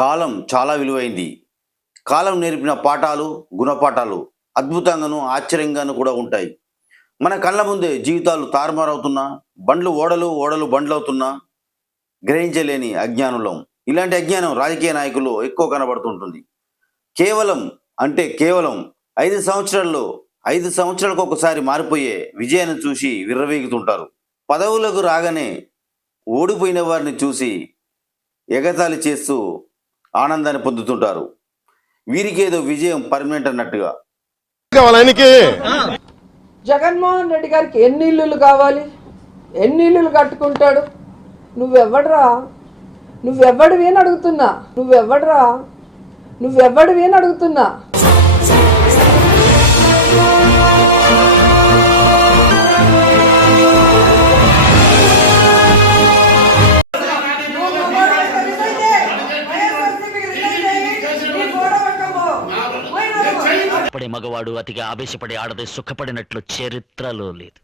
కాలం చాలా విలువైంది. కాలం నేర్పిన పాఠాలు గుణపాఠాలు అద్భుతంగాను ఆశ్చర్యంగాను కూడా ఉంటాయి. మన కళ్ళ ముందే జీవితాలు తారుమారవుతున్నా బండ్లు ఓడలు ఓడలు బండ్లు అవుతున్నా గ్రహించలేని అజ్ఞానులం. ఇలాంటి అజ్ఞానం రాజకీయ నాయకులు ఎక్కువ కనబడుతుంటుంది. కేవలం అంటే కేవలం ఐదు సంవత్సరాల్లో ఐదు సంవత్సరాలకు ఒకసారి మారిపోయే విజయాన్ని చూసి విర్రవీగుతుంటారు. పదవులకు రాగానే ఓడిపోయిన వారిని చూసి ఎగతాళి చేస్తూ ఆనందాన్ని పొందుతుంటారు. వీరికేదో విజయం పర్మనెంట్ అన్నట్టుగా. జగన్మోహన్ రెడ్డి గారికి ఎన్ని ఇల్లులు కావాలి? ఎన్ని ఇల్లులు కట్టుకుంటాడు? నువ్వెవ్వడరా నువ్వెవ్వడివి అని అడుగుతున్నా. నువ్వెవ్వడరా నువ్వెవ్వడివి అని అడుగుతున్నా. పడే మగవాడు అతిగా ఆవేశపడి ఆడది సుఖపడినట్లు చరిత్రలో లేదు.